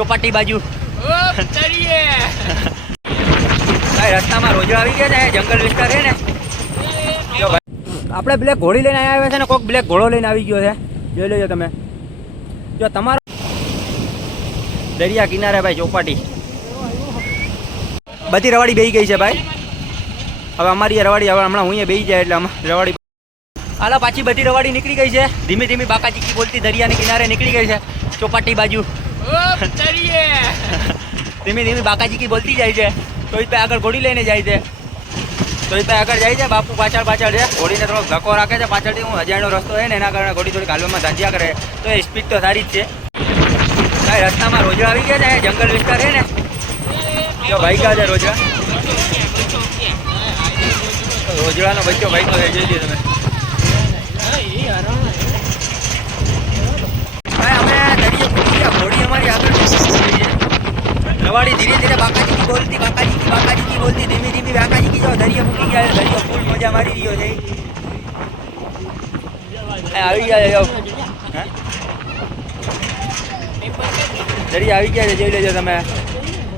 ચોપાટી બાજુ ભાઈ રસ્તામાં રોજડા આવી ગયા છે, જંગલ વિસ્તાર છે ને. જો ભાઈ આપણે બ્લેક ઘોડી લઈને આવ્યા છે ને, કોઈક બ્લેક ઘોડો લઈને આવી ગયો છે. જોઈ લેજો તમે. જો તમારો દરિયા કિનારે ભાઈ ચોપાટી બધી રવાડી બેહી ગઈ છે ભાઈ. હવે અમારી રવાડી હવે હમણાં હું બેહી જાય એટલે રવાડી હાલો પાછી બધી રવાડી નીકળી ગઈ છે. ધીમી ધીમી બાકાચીકી બોલતી દરિયાની કિનારે નીકળી ગઈ છે ચોપાટી બાજુ. ધીમી ધીમી બાકાચીકી બોલતી જાય છે. તો એ આગળ ઘોડી લઈને જાય છે. તો એ આગળ જાય છે. બાપુ પાછળ પાછળ છે. ઘોડીને થોડો ધક્કો રાખે છે પાછળથી. હું અજાણ્યો રસ્તો છે ને એના કારણે ઘોડી થોડી કાલવામાં ધાંધ્યા કરે. તો એ સ્પીડ તો સારી જ છે ભાઈ. રસ્તામાં રોજડા આવી ગયા છે, જંગલ વિસ્તાર છે ને. જો ભાઈ ક્યાં છે રોજડા? રોજડાનો બચ્ચો ભાઈ તો જોઈ લો તમે. ભાઈ અમે દરિયો પૂરી ગયા. ઘોડી અમારી આગળ રવાડી ધીરે ધીરે બાકાચીકી બોલતી ધીમી ધીમી બાકાચીકી. જો દરિયો મૂકી ગયા. દરિયો ફૂલ મજા મારી રહ્યો છે. આવી ગયા છે. દરિયા આવી ગયા છે, જોઈ લેજો તમે.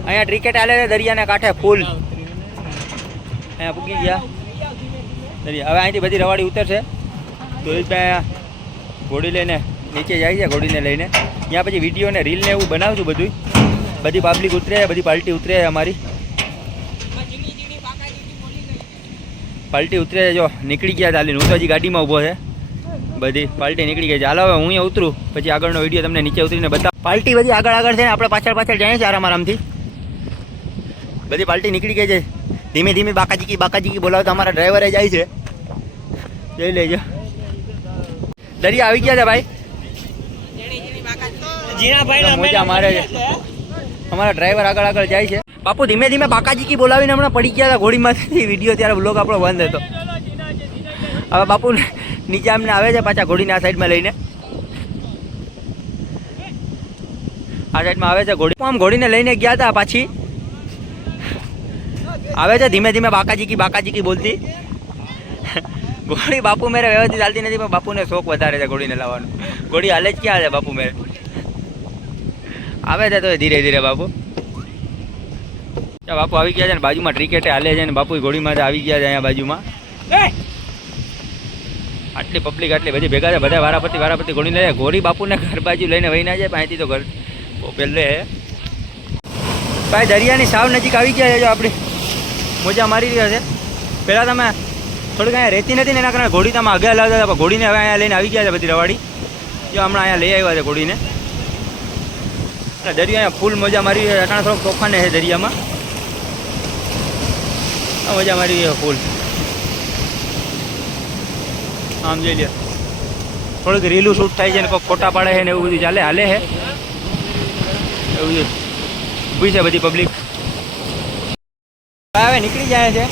અહીંયા ક્રિકેટ હાલે છે દરિયાના કાંઠે ફૂલ. અહીંયા પૂકી ગયા દરિયા. હવે અહીંથી બધી રવાડી ઉતરશે. તો એ ઘોડી લઈને નીચે જાય છે. ઘોડીને લઈને ત્યાં પછી વિડીયો ને રીલ ને એવું બનાવું છું બધું. બધી પબ્લિક ઉતરે, બધી પાર્ટી ઉતરે અમારી. પાર્ટી ઉતરે. જો નીકળી ગયા ચાલીને. હું તો હજી ગાડીમાં ઊભો છે. બધી પાર્ટી નીકળી ગઈ છે. હાલો હવે હું અહીંયા ઉતરું, પછી આગળનો વિડીયો તમને નીચે ઉતરીને બતાવ. પાર્ટી બધી આગળ આગળ છે ને આપણે પાછળ પાછળ જઈએ છીએ આરામથી. બધી પાર્ટી નીકળી ગઈ છે. ધીમે ધીમે બાકાચીકી બોલાવતા અમારા ડ્રાઈવરે જાય છે. જોઈ લેજો. દરિયા આવી ગયા છે ભાઈ. મોજા મારે છે. અમારા ડ્રાઈવર આગળ આગળ જાય છે. બાપુ ધીમે ધીમે બાકાચીકી બોલાવીને હમણાં પડી ગયા હતા ઘોડીમાંથી. વિડીયો ત્યારે બ્લોગ આપણો બંધ હતો. હવે બાપુ નીચે અમને આવે છે પાછા ઘોડીને આ સાઈડમાં લઈને. આ સાઈડમાં આવે છે ઘોડી. આમ ઘોડીને લઈને ગયા હતા પાછી આવે છે ધીમે ધીમે બાકાચીકી બોલતી ઘોડી. બાપુ મેરે વ્યવસ્થિત ચાલતી નથી પણ બાપુને શોખ વધારે છે ઘોડીને લાવવાનો. ઘોડી હાલે જ ક્યાં છે બાપુ મેરે? આવે છે તો ધીરે ધીરે બાપુ. બાપુ આવી ગયા છે ને બાજુમાં ક્રિકેટે હાલે છે ને બાપુ ઘોડીમાં આવી ગયા છે અહીંયા બાજુમાં. આટલી પબ્લિક આટલી બધી ભેગા છે. બધા વારાપતિ ઘોડી લે. ઘોડી બાપુને ઘર બાજુ લઈને વહી ના જાય. અહીંથી તો ઘર પહેલે ભાઈ દરિયાની સાવ નજીક આવી ગયા છે. જો આપણી મોજા મારી રહ્યા છે. પહેલાં તમે થોડીક અહીંયા રહેતી નથી ને એના કારણે ઘોડી તમે આગળ લાવતા હતા. ઘોડીને હવે અહીંયા લઈને આવી ગયા છે બધી રવાડી. જો હમણાં અહીંયા લઈ આવ્યા છે ઘોડીને. દરિયા અહીંયા ફૂલ મજા મારી રહ્યો છે. અટાણે થોડોક તોફાને છે દરિયામાં. મજા મારી રહ્યો ફૂલ. આમ જોઈ લે. થોડીક રીલું શૂટ થાય છે ને કોઈ ફોટા પાડે છે ને એવું બધું ચાલે હાલે છે. એવું છે ઊભી છે બધી પબ્લિક. હવે નીકળી જાય છે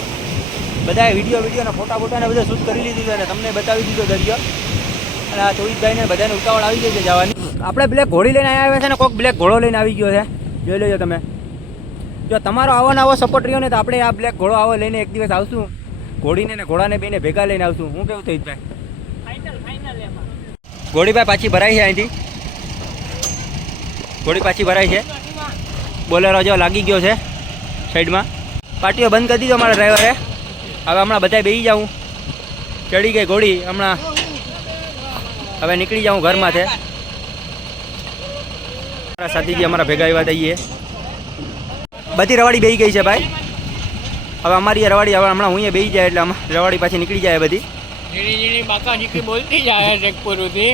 બધા. વિડીયોના ફોટા ને બધા શૂટ કરી લીધું છે અને તમને બતાવી દીધો દરિયો. અને આ ચોવીસભાઈને બધાને ઉતાવળ આવી ગઈ છે જવાની. આપણે બ્લેક ઘોડી લઈને આવ્યા છે ને કોઈક બ્લેક ઘોડો લઈને આવી ગયો છે. જોઈ લેજો તમે. જો તમારો આવો સપોર્ટ રહ્યો ને તો આપણે આ બ્લેક ઘોડો આવો લઈને એક દિવસ આવશું. ઘોડીને ને ઘોડાને બેને ભેગા લઈને આવશું. હું કેવું થઈ ભાઈ? ઘોડીભાઈ પાછી ભરાઈ છે અહીંથી. ઘોડી પાછી ભરાઈ છે. બોલેરો જો લાગી ગયો છે સાઈડમાં. પાટીઓ બંધ કરી દીધો મારા ડ્રાઈવરે. હવે હમણાં બધા બેસી જાઉં. ચડી ગઈ ઘોડી. હમણાં હવે નીકળી જાઉં ઘરમાંથી. મારા સાથીજી અમારા ભેગા એવા થઈએ. બધી રવાડી બેસી ગઈ છે ભાઈ. હવે અમારી રવાડી હવે હમણાં હું બેસી જાય એટલે રવાડી પાછી નીકળી જાય બધી. બાકાચીકી બોલતી જાય શેખપુર સુધી.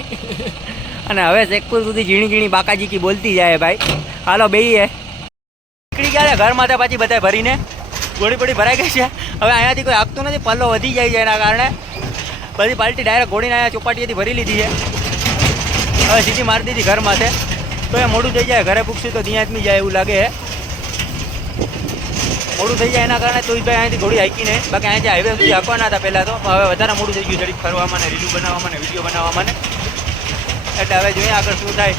અને હવે શેખપુર સુધી ઝીણી બાકાચીકી બોલતી જાય ભાઈ. હાલો બેહીએ. નીકળી ગયા છે ઘરમાંથી પાછી બધા ભરીને. ઘોડી ભરાઈ ગઈ છે. હવે અહીંયાથી કોઈ આગતું નથી. પલ્લો વધી જાય છે એના કારણે બધી પાર્ટી ડાયરેક્ટ ઘોડીને અહીંયા ચોપાટીએથી ભરી લીધી છે. હવે સીધી મારી દીધી ઘરમાંથી. તો એ મોડું થઈ જાય. ઘરે પૂછશું તો ત્યાં આદમી જાય એવું લાગે છે. મોડું થઈ જાય એના કારણે તો ભાઈ અહીંયાથી ઘોડી હાકી નહીં. બાકી અહીંયાથી હાઈવે સુધી હાંકવાના હતા પહેલાં તો. હવે વધારે મોડું થઈ ગયું જરીક ફરવામાં ને રીલું બનાવવામાં ને વિડીયો બનાવવામાં ને. એટલે હવે જોઈએ આગળ શું થાય.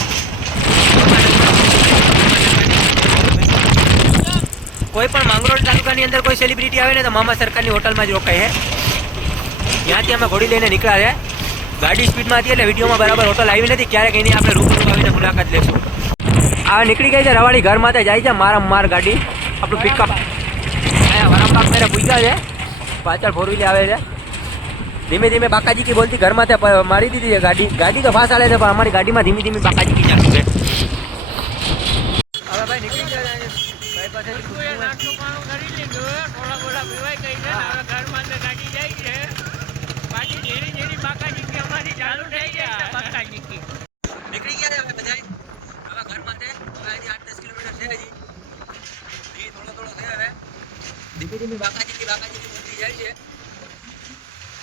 કોઈ પણ માંગરોળ તાલુકાની અંદર કોઈ સેલિબ્રિટી આવે ને તો મામા સરકારની હોટલમાં જ રોકાય છે. ત્યાંથી અમે ઘોડી લઈને નીકળ્યા છે. ગાડી સ્પીડમાં હતી એટલે વિડીયોમાં બરાબર હોટલ આવી નથી. ક્યારેક એની આપણે રૂબરૂ આવીને મુલાકાત લેશું. આ નીકળી ગઈ છે રવાડી ઘર માટે જાય છે માર ગાડી આપણું પિકઅપ અહીંયા વરામબાગ મેરે પૂછ્યા છે પાછળ 4 વ્હીલ આવે છે ધીમે ધીમે બાકાજી કી બોલતી ઘર માટે મારી દીધી છે ગાડી તો ફાસ્ટ ચાલે છે પણ અમારી ગાડીમાં ધીમે ધીમે બાકાજી કી ચાલુ છે હવે ભાઈ નીકળી ગયા ભાઈ પાસે નાસ્તો પાણું કરી લીધું થોડા બોલા પીવાય કઈ છે હવે ઘર માટે ગાડી જાય છે પાછી જેડી જેડી બાકાજી કી અમારી ચાલુ થઈ ગયા બાકાજી કી નીકળી ગયા છે હવે બધા હવે ઘર માટે હવે હજી 8-10 કિલોમીટર છે હજી થોડો છે હવે ધીમે ધીમે બાકાજી કી બોલતી જાય છે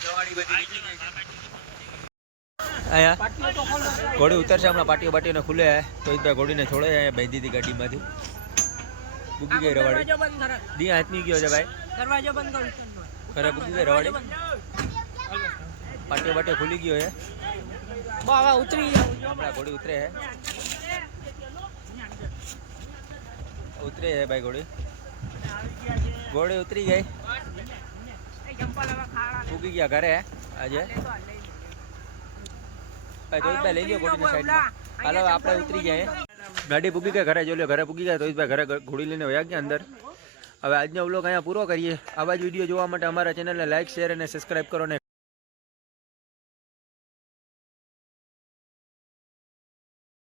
રવાડી બધી આયા ઘોડી ઉતરશે હમણાં પાટીઓને ખુલે તો ભાઈ ઘોડીને છોડે અહીંયા બાંધી દીધી ગાડીમાંથી પૂગી ગઈ રવાડી દી હાથમી ગયો છે ભાઈ દરવાજો બંધ કરો ઘરે પૂગી ગઈ રવાડી પાટીઓ ખુલી ગયો છે બાવા ઉતરી હમણાં ઘોડી ઉતરે છે ભાઈ ઘોડી ઉતરી ગઈ પૂગી ગયા ઘરે આજે ભાઈ લઈ ગયો ઘોડીને સાઈડમાં હાલો આપણે ઉતરી જાય ગાડી પૂગી ગયા ઘરે જોઈ લો ઘરે પૂગી ગયા તો ઘરે ઘોડી લઈને વયા ગયા અંદર હવે આજનો વ્લોગ અહીંયા પૂરો કરીએ આવા જ વિડીયો જોવા માટે અમારા ચેનલને લાઈક શેર અને સબસ્ક્રાઈબ કરો ને